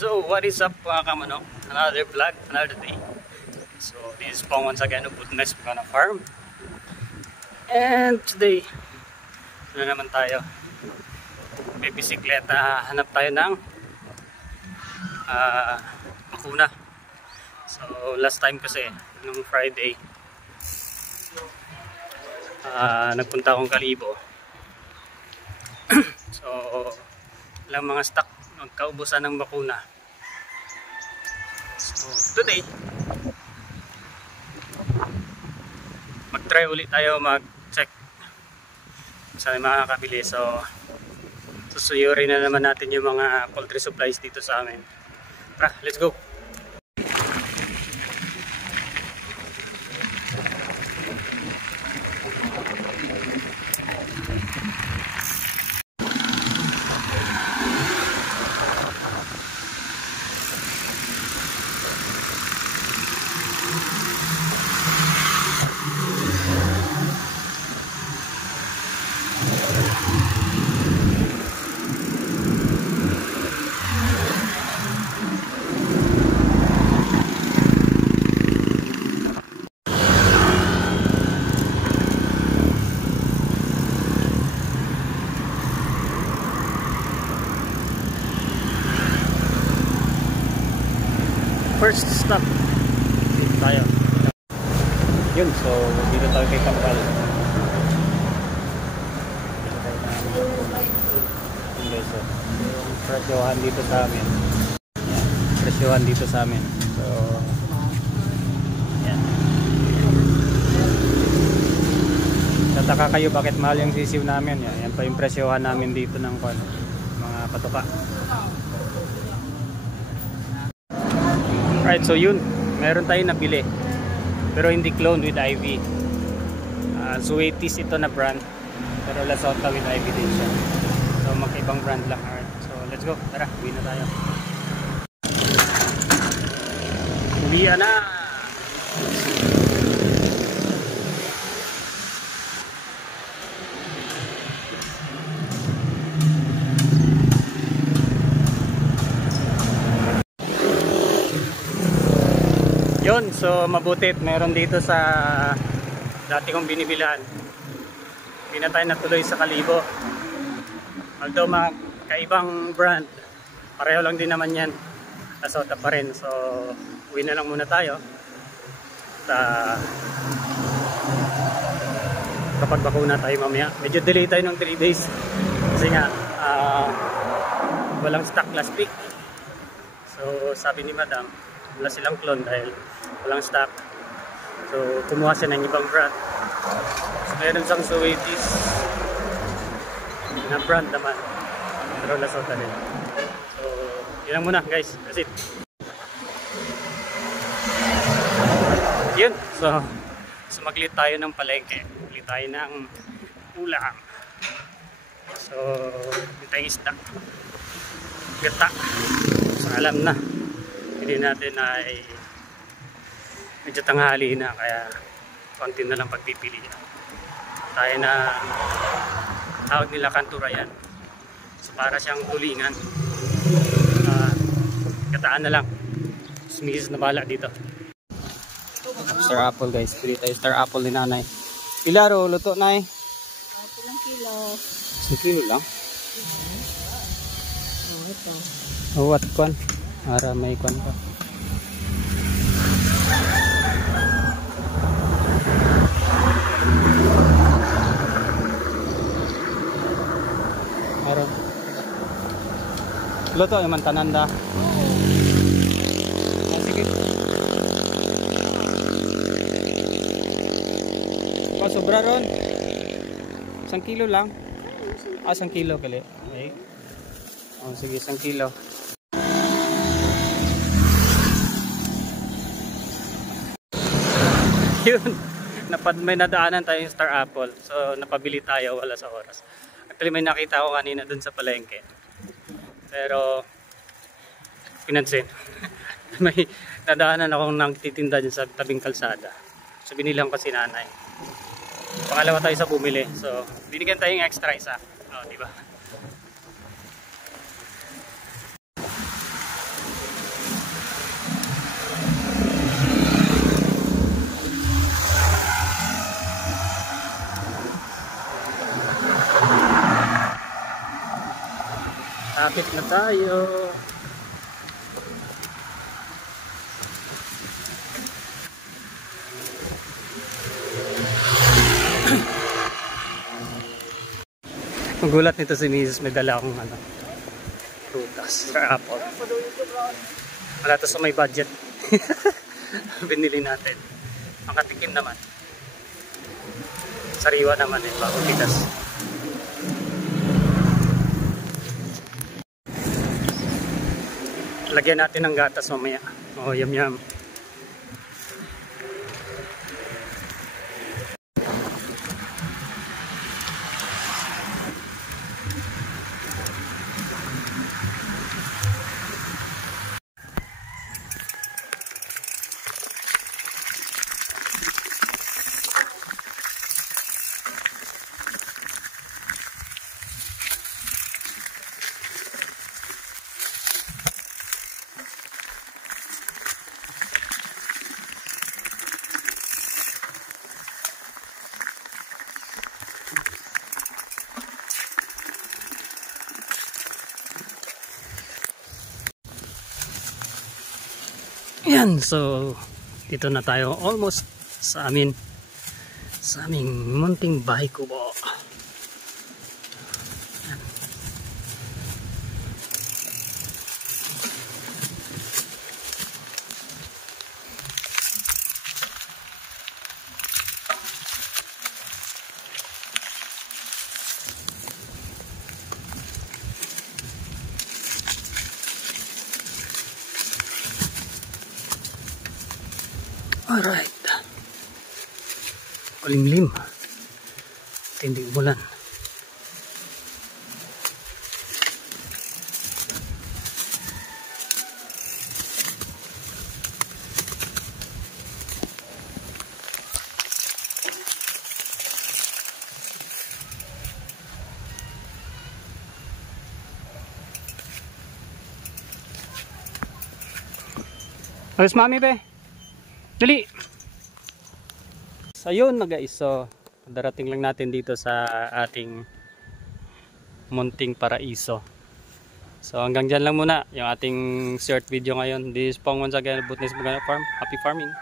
So what is up mga kamanok? Another vlog, another day. So this is Pong once again of Budnes Bukana Farm. And today, ano naman tayo? May bisikleta, hanap tayo ng bakuna. So last time kasi, nung Friday, nagpunta akong Kalibo. So walang mga stock, nagkaubusan ng bakuna. So today, mag-try ulit tayo mag-check sa mga kabili. So susuyurin na naman natin yung mga poultry supplies dito sa amin. Tara, let's go! First stop, dito tayo. Yun, so dito tayo kay Kambal. So, presyohan dito sa amin. Yan, presyohan dito sa amin. So, yan. Tataka kayo bakit mahal yung sisiw namin. Yan pa yung presyohan namin dito ng mga patuka. Right, so yun, meron tayong nabili pero hindi clone with IV. Zoetis ito na brand, pero Lasota with IV din siya. So magkaibang brand lang. Alright, so let's go, tara, uwi na tayo. Uwi na! Yun, so mabutit, meron dito sa dati kong binibilan. Hindi na tayo natuloy sa Kalibo. Although kaibang brand, pareho lang din naman yan. Lasota pa rin. So uwi na lang muna tayo. Kapag bakuna tayo mamaya. Medyo delay tayo ng 3 days. Kasi nga walang stock last week. So sabi ni madam, wala silang clone dahil walang stock. So kumuha siya ng ibang brand. So meron siyang Zoetis na brand naman, pero Lasota din. So yun lang muna guys, that's it. Yun, so sumaglit tayo ng palengke, maglit tayo ng ulam. So hindi tayong isda, gata. So alam na, hindi natin ay medyo tanghali na, kaya konti na lang pagpipili. Tayo na tawag nila kantura yan. So para siyang tulingan. Gataan na lang. Sumigis na bala dito. Star apple guys. Pili tayo star apple ni nanay. Ilaro, luto nay. Ilang kilo? 1 kilo lang? Ito. What kwan? Ara may kwan pa. Ara. Luto naman tananda. Sige. Sobra ron. 1 kilo lang. 1 kilo kali. Okay. Oh, sige, 1 kilo. Yun, may nadaanan tayong star apple. So napabili tayo, wala sa oras. Actually may nakita ko kanina dun sa palengke, pero pinansin. May nadaanan akong nagtitinda dyan sa tabing kalsada. So binilang ko si nanay. Pangalawa tayo sa bumili. So binigyan tayong extra isa. Oh, di ba? Akit na tayo. Magulat nito si Mrs. May dala akong prutas or apple. Wala to sa may budget. Binili natin. Makatikim naman. Sariwa naman bago pitas. Lagyan natin ng gatas mamaya. Oh, yum yum. Yan, so dito na tayo almost sa aming munting bahay kubo. Alright. Kulimlim. Tinding bulan. Alis mami be. Dali! So yun na guys, so darating lang natin dito sa ating munting paraiso. So hanggang dyan lang muna yung ating short video ngayon. This is Pong once again, Butnis Magana Farm. Happy farming!